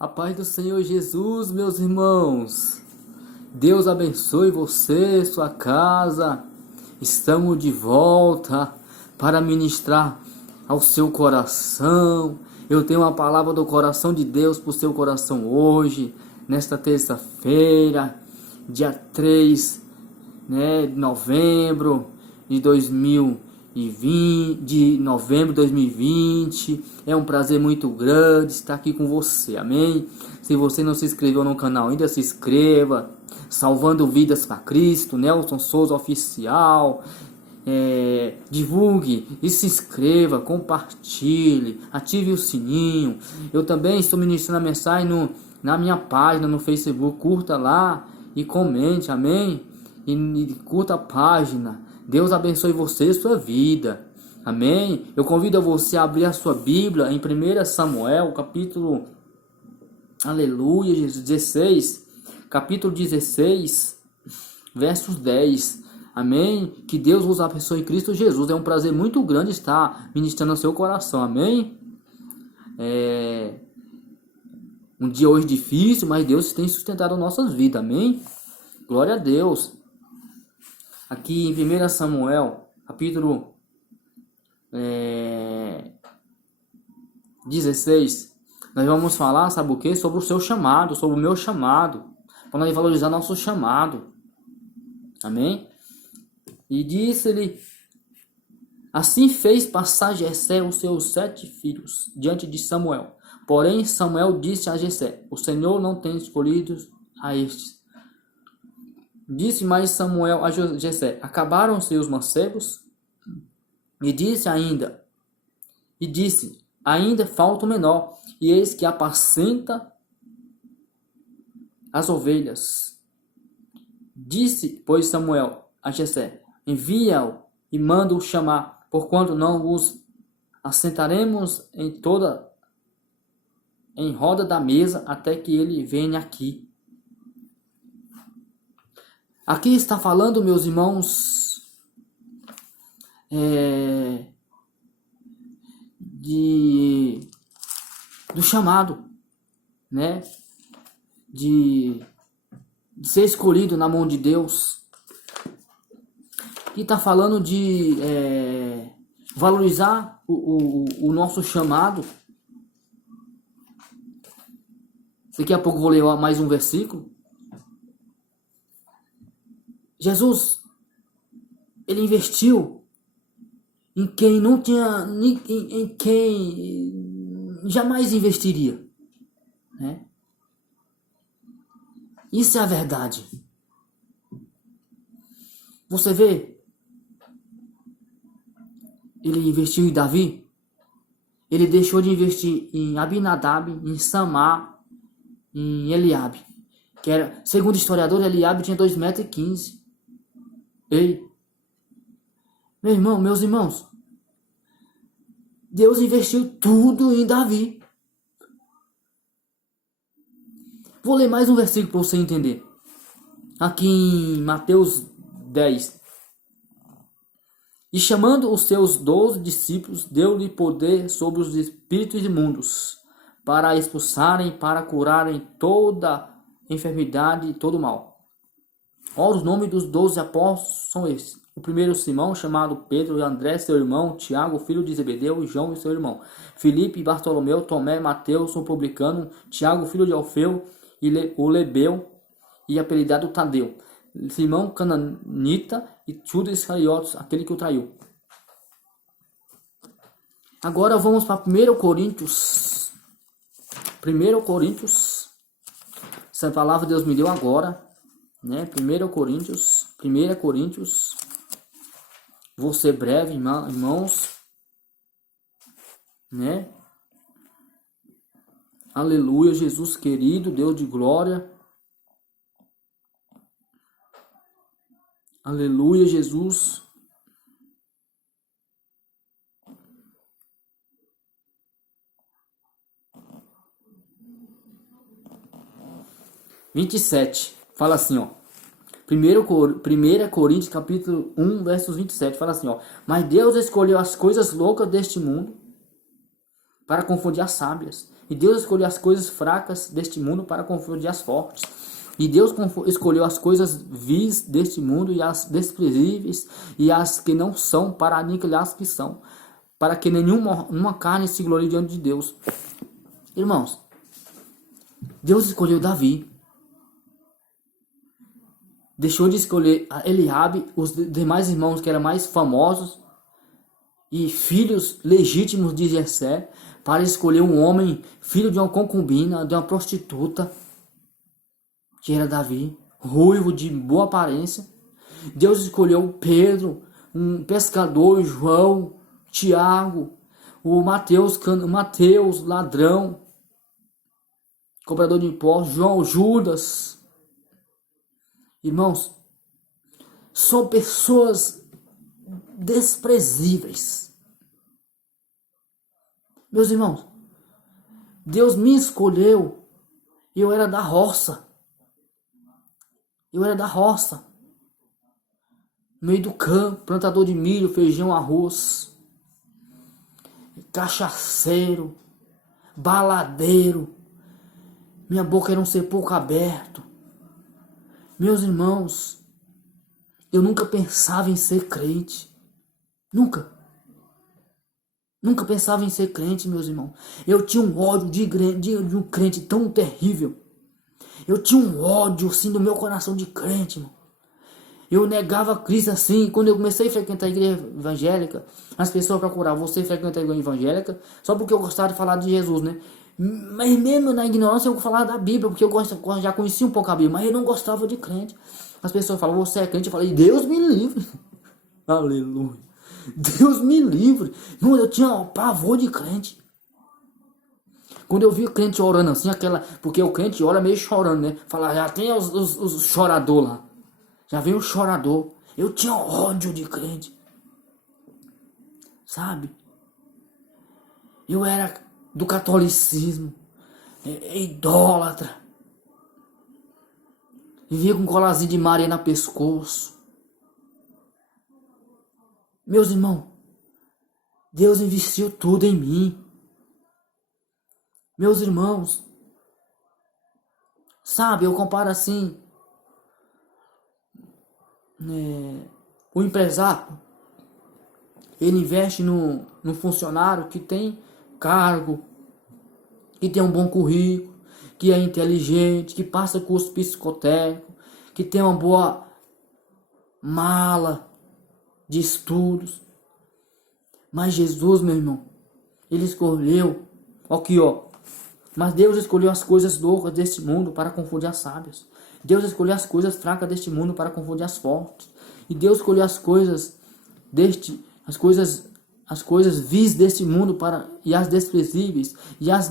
A paz do Senhor Jesus, meus irmãos. Deus abençoe você, sua casa. Estamos de volta para ministrar ao seu coração. Eu tenho uma palavra do coração de Deus para o seu coração hoje, nesta terça-feira, dia 3, de novembro de 2020. De novembro de 2020. É um prazer muito grande estar aqui com você, amém? Se você não se inscreveu no canal ainda, se inscreva. Salvando Vidas para Cristo, Nelson Souza Oficial. Divulgue e se inscreva, compartilhe, ative o sininho. Eu também estou ministrando a mensagem na minha página no Facebook. Curta lá e comente, amém? E curta a página. Deus abençoe você e sua vida. Amém? Eu convido você a abrir a sua Bíblia em 1 Samuel, capítulo 16, capítulo 16, versos 10. Amém? Que Deus vos abençoe em Cristo Jesus. É um prazer muito grande estar ministrando ao seu coração. Amém? Um dia hoje difícil, mas Deus tem sustentado nossas vidas. Amém? Glória a Deus. Aqui em 1 Samuel, capítulo 16, nós vamos falar, sabe o que? Sobre o seu chamado, sobre o meu chamado, para nós valorizar nosso chamado. Amém? E disse-lhe: assim fez passar Jessé os seus 7 filhos diante de Samuel. Porém Samuel disse a Jessé: o Senhor não tem escolhido a estes. Disse mais Samuel a Jessé: acabaram-se os mancebos? E disse ainda falta o menor, e eis que apacenta as ovelhas. Disse, pois, Samuel a Jessé: envia-o e manda-o chamar, porquanto não os assentaremos em roda da mesa até que ele venha aqui. Aqui está falando, meus irmãos, do chamado, né? De ser escolhido na mão de Deus. Aqui está falando de valorizar o nosso chamado. Daqui a pouco vou ler mais um versículo. Jesus, ele investiu em quem não tinha, em quem jamais investiria, né? Isso é a verdade. Você vê, ele investiu em Davi, ele deixou de investir em Abinadab, em Samar, em Eliabe, que era, segundo o historiador, Eliabe tinha 2,15 m. Ei, meus irmãos, Deus investiu tudo em Davi. Vou ler mais um versículo para você entender. Aqui em Mateus 10. E chamando os seus 12 discípulos, deu-lhe poder sobre os espíritos imundos, para expulsarem, para curarem toda enfermidade e todo mal. Ora, os nomes dos 12 apóstolos são esses. O primeiro, Simão, chamado Pedro, e André, seu irmão, Tiago, filho de Zebedeu, e João, seu irmão, Filipe, Bartolomeu, Tomé, Mateus, o publicano, Tiago, filho de Alfeu, e o Lebeu, e apelidado Tadeu, Simão, cananita, e Judas Iscariotes, aquele que o traiu. Agora vamos para 1 Coríntios. 1 Coríntios. Essa palavra Deus me deu agora, né? 1 Coríntios. Vou ser breve, irmãos, né? Aleluia, Jesus querido, Deus de glória. Aleluia, Jesus. Fala assim, ó. 1 Coríntios capítulo 1, versos 27, fala assim, ó. Mas Deus escolheu as coisas loucas deste mundo para confundir as sábias, E Deus escolheu as coisas fracas deste mundo para confundir as fortes. E Deus escolheu as coisas vis deste mundo e as desprezíveis e as que não são para aniquilar as que são, para que nenhuma carne se glorie diante de Deus. Irmãos, Deus escolheu Davi. Deixou de escolher Eliabe, os demais irmãos que eram mais famosos e filhos legítimos de Jessé, para escolher um homem, filho de uma concubina, de uma prostituta, que era Davi, ruivo, de boa aparência. Deus escolheu Pedro, um pescador, João, Tiago, o Mateus, ladrão, cobrador de impostos, João, Judas. Irmãos, são pessoas desprezíveis. Meus irmãos, Deus me escolheu e eu era da roça. Eu era da roça. No meio do campo, plantador de milho, feijão, arroz. Cachaceiro, baladeiro. Minha boca era um sepulcro aberto. Meus irmãos, eu nunca pensava em ser crente. Nunca. Nunca pensava em ser crente, meus irmãos. Eu tinha um ódio de um crente tão terrível. Eu tinha um ódio, assim, do meu coração de crente, irmão. Eu negava Cristo assim. Quando eu comecei a frequentar a igreja evangélica, as pessoas procuravam: você frequenta a igreja evangélica? Só porque eu gostava de falar de Jesus, né? Mas mesmo na ignorância eu falava da Bíblia, porque eu já conhecia um pouco a Bíblia, mas eu não gostava de crente. As pessoas falavam: você é crente? Eu falei: Deus me livre. Aleluia. Deus me livre. Não, eu tinha um pavor de crente. Quando eu vi o crente orando assim, porque o crente ora meio chorando, né? Fala, já tem os chorador lá. Já vem o chorador. Eu tinha ódio de crente. Sabe? Eu era do catolicismo. Idólatra. Vivia com um colarzinho de Maria no pescoço. Meus irmãos, Deus investiu tudo em mim. Meus irmãos, sabe, eu comparo assim, o empresário, ele investe no funcionário que tem cargo, que tem um bom currículo, que é inteligente, que passa curso psicotécnico, que tem uma boa mala de estudos. Mas Jesus, meu irmão, ele escolheu, aqui ó, mas Deus escolheu as coisas loucas deste mundo para confundir as sábias. Deus escolheu as coisas fracas deste mundo para confundir as fortes. E Deus escolheu as coisas vis deste mundo e as desprezíveis e as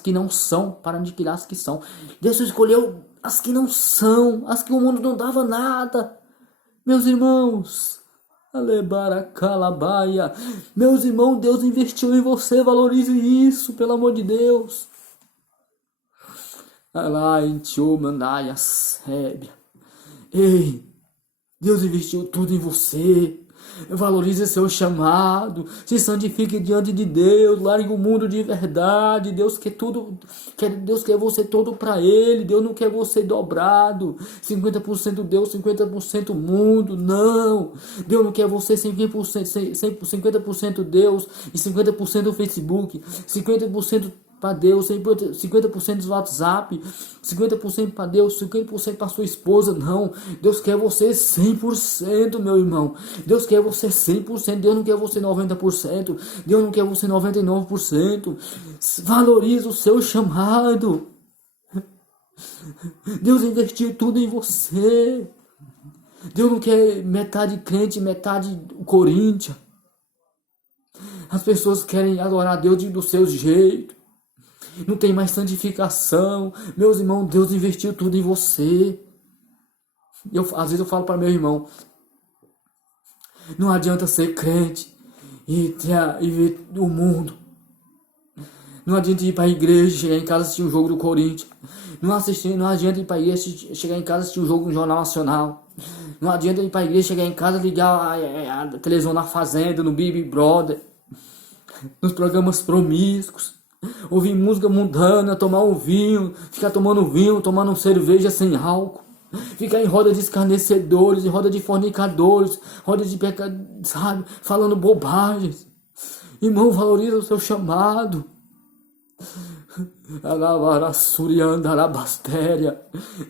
que não são para aniquilar as que são. Deus escolheu as que não são, as que o mundo não dava nada. Meus irmãos, Alebaracalabaia. Meus irmãos, Deus investiu em você, valorize isso, pelo amor de Deus. Ei, Deus investiu tudo em você. Valorize seu chamado. Se santifique diante de Deus. Largue o mundo de verdade. Deus quer você todo para Ele. Deus não quer você dobrado. 50% Deus, 50% mundo. Não. Deus não quer você 50% Deus e 50% Facebook. 50% para Deus, 50% do WhatsApp, 50% para Deus, 50% para sua esposa. Não, Deus quer você 100%, meu irmão. Deus quer você 100%, Deus não quer você 90%, Deus não quer você 99%. Valorize o seu chamado. Deus investiu tudo em você. Deus não quer metade crente, metade Corinthians. As pessoas querem adorar a Deus do seu jeito. Não tem mais santificação. Meus irmãos, Deus investiu tudo em você. Às vezes eu falo para meu irmão: não adianta ser crente e ver o mundo. Não adianta ir para a igreja, chegar em casa e assistir um jogo do Corinthians. Não adianta ir para a igreja, chegar em casa e assistir um jogo no Jornal Nacional. Não adianta ir para a igreja, chegar em casa e ligar a televisão na Fazenda, no Big Brother, nos programas promíscuos. Ouvir música mundana, tomar um vinho, ficar tomando vinho, tomando cerveja sem álcool. Ficar em roda de escarnecedores, em roda de fornicadores, roda de pecadores, sabe? Falando bobagens. Irmão, valoriza o seu chamado.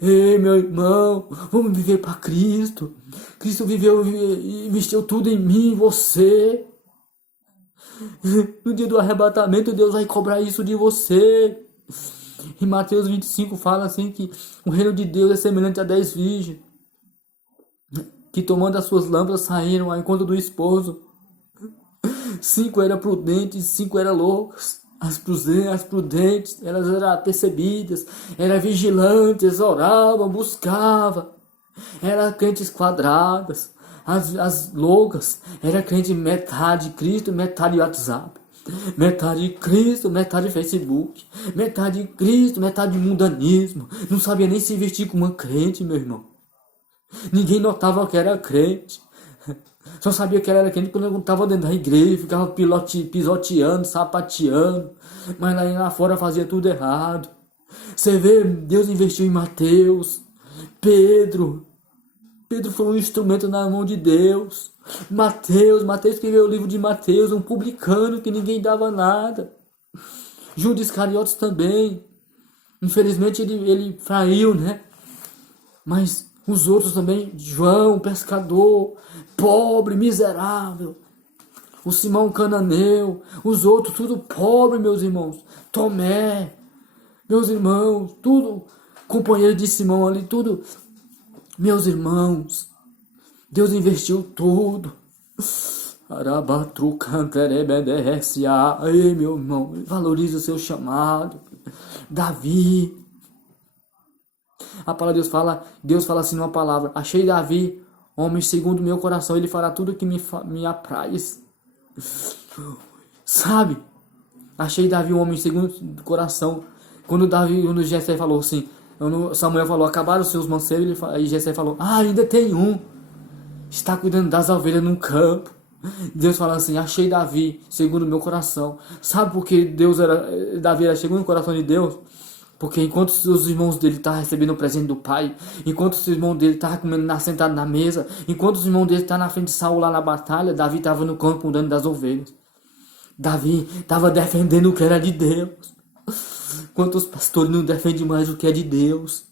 Ei, meu irmão, vamos viver para Cristo. Cristo viveu e investiu tudo em mim, em você. No dia do arrebatamento, Deus vai cobrar isso de você. Em Mateus 25 fala assim que o reino de Deus é semelhante a 10 virgens que tomando as suas lâmpadas saíram ao encontro do esposo. 5 eram prudentes, 5 eram loucas. As prudentes, elas eram apercebidas, eram vigilantes, oravam, buscavam. Eram crentes quadradas. As loucas eram crentes metade Cristo, metade WhatsApp. Metade Cristo, metade Facebook. Metade Cristo, metade mundanismo. Não sabia nem se vestir como uma crente, meu irmão. Ninguém notava que era crente. Só sabia que ela era crente quando eu estava dentro da igreja, ficava pisoteando, sapateando, mas lá fora fazia tudo errado. Você vê, Deus investiu em Mateus, Pedro foi um instrumento na mão de Deus. Mateus escreveu o livro de Mateus, um publicano que ninguém dava nada. Judas Iscariotes também. Infelizmente ele traiu, né? Mas os outros também, João, pescador, pobre, miserável. O Simão Cananeu, os outros, tudo pobre, meus irmãos. Tomé, meus irmãos, tudo companheiro de Simão ali, tudo. Meus irmãos, Deus investiu tudo. Ei, meu irmão, valorize o seu chamado. Davi. A palavra de Deus fala assim numa palavra: achei Davi, homem segundo o meu coração, ele fará tudo que me apraz. Sabe? Achei Davi, um homem segundo o coração. Quando Jessé falou assim, Samuel falou, acabaram os seus mancebos, e Jessé falou, ainda tem um, está cuidando das ovelhas no campo. Deus fala assim, achei Davi, segundo o meu coração. Sabe por que Davi era segundo o coração de Deus? Porque enquanto os irmãos dele estavam recebendo o presente do pai, enquanto os irmãos dele estavam comendo sentado na mesa, enquanto os irmãos dele estavam na frente de Saul lá na batalha, Davi estava no campo cuidando das ovelhas. Davi estava defendendo o que era de Deus. Quantos pastores não defendem mais o que é de Deus?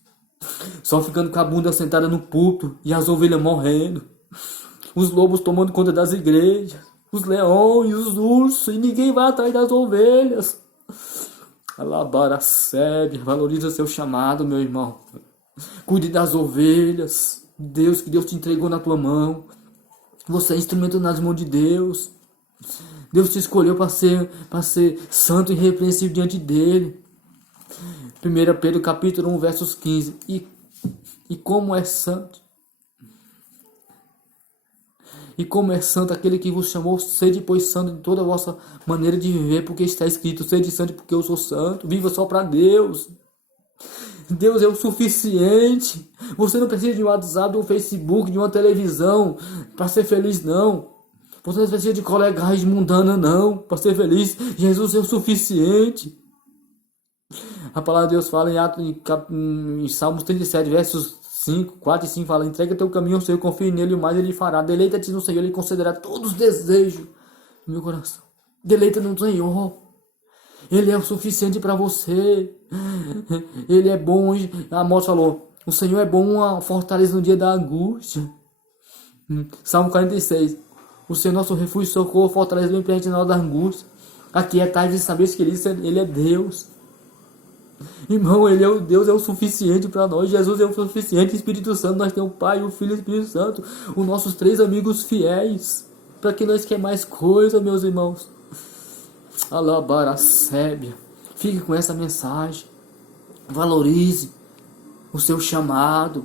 Só ficando com a bunda sentada no púlpito e as ovelhas morrendo. Os lobos tomando conta das igrejas. Os leões, os ursos, e ninguém vai atrás das ovelhas. Alabara sebe, valoriza seu chamado, meu irmão. Cuide das ovelhas. Que Deus te entregou na tua mão. Você é instrumento nas mãos de Deus. Deus te escolheu para ser santo e irrepreensível diante dele. 1 Pedro capítulo 1, versos 15. E como é santo? E como é santo aquele que vos chamou, sede pois santo em toda a vossa maneira de viver, porque está escrito, sede santo porque eu sou santo. Viva só para Deus. Deus é o suficiente. Você não precisa de um WhatsApp, de um Facebook, de uma televisão para ser feliz, não. Você não precisa de colegagem mundana, não, para ser feliz. Jesus é o suficiente. A palavra de Deus fala em Salmos 37, versos 4 e 5, fala, entrega teu caminho ao Senhor, confia nele, o mais ele fará. Deleita-te no Senhor, ele concederá todos os desejos do meu coração. Deleita no Senhor. Ele é o suficiente para você. Ele é bom. Amós falou, o Senhor é bom, uma fortaleza no dia da angústia. Salmo 46. O Senhor nosso refúgio, socorro, fortaleza bem presente na hora da angústia. Aquietai-vos e sabeis que Ele é Deus. Irmão, Ele é o Deus, é o suficiente para nós. Jesus é o suficiente. Espírito Santo, nós temos o Pai, o Filho e o Espírito Santo. Os nossos 3 amigos fiéis. Para que nós quer mais coisa, meus irmãos? Alabara sébia. Fique com essa mensagem. Valorize o seu chamado.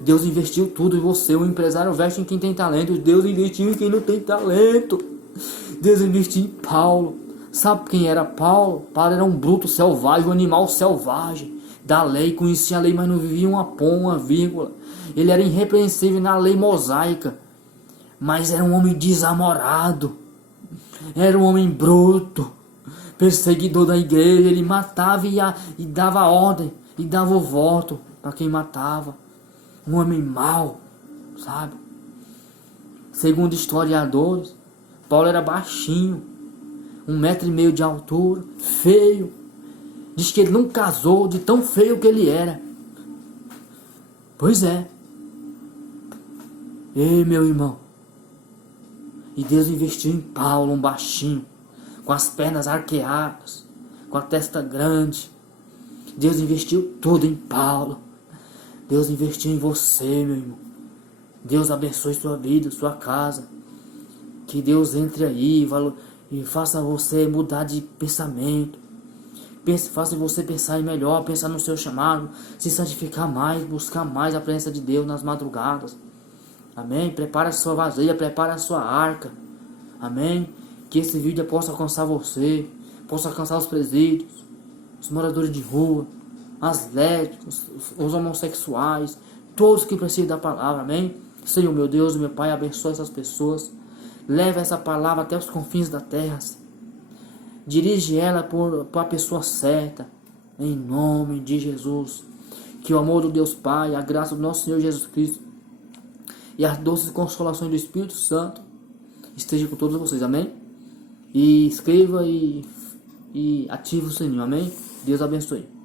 Deus investiu tudo em você. O empresário veste em quem tem talento. Deus investiu em quem não tem talento. Deus investiu em Paulo. Sabe quem era Paulo? Paulo era um bruto selvagem, um animal selvagem. Da lei, conhecia a lei, mas não vivia uma vírgula. Ele era irrepreensível na lei mosaica. Mas era um homem desamorado. Era um homem bruto. perseguidor da igreja, ele matava e dava ordem, e dava o voto para quem matava. Um homem mau, sabe? Segundo historiadores, Paulo era baixinho, 1,5 m de altura, feio. Diz que ele não casou de tão feio que ele era. Pois é. Ei, meu irmão. E Deus investiu em Paulo, um baixinho, com as pernas arqueadas, com a testa grande. Deus investiu tudo em Paulo. Deus investiu em você, meu irmão. Deus abençoe sua vida, sua casa. Que Deus entre aí e faça você mudar de pensamento. Faça você pensar em melhor, pensar no seu chamado, se santificar mais, buscar mais a presença de Deus nas madrugadas. Amém? Prepara a sua vasilha, prepara a sua arca. Amém? Que esse vídeo possa alcançar você, possa alcançar os presídios, os moradores de rua, as lésbicas, os homossexuais, todos que precisam da palavra. Amém? Senhor, meu Deus, meu Pai, abençoe essas pessoas. Leve essa palavra até os confins da terra. Dirige ela para a pessoa certa. Em nome de Jesus. Que o amor do Deus Pai, a graça do nosso Senhor Jesus Cristo e as doces consolações do Espírito Santo esteja com todos vocês. Amém? E inscreva e ative o sininho. Amém? Deus abençoe.